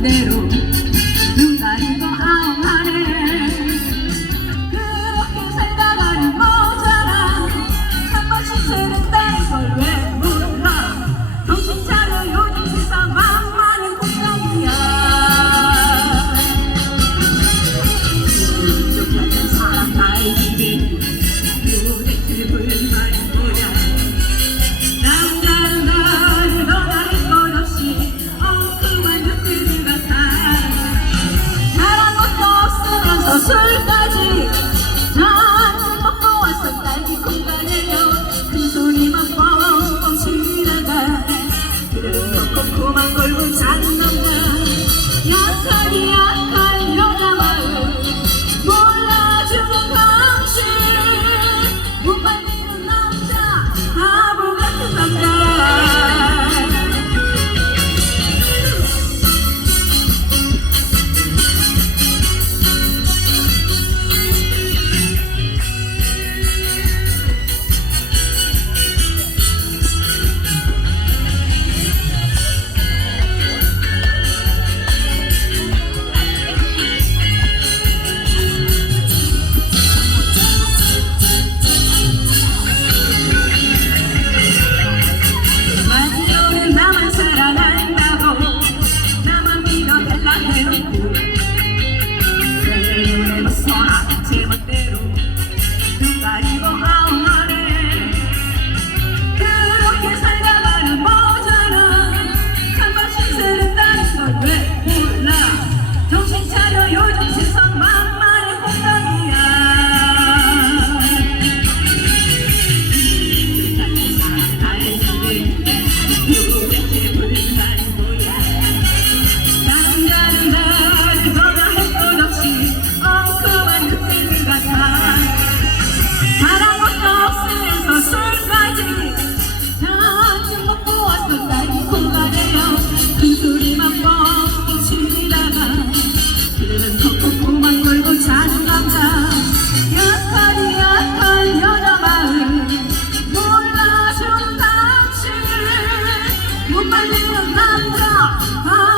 de ah, ah.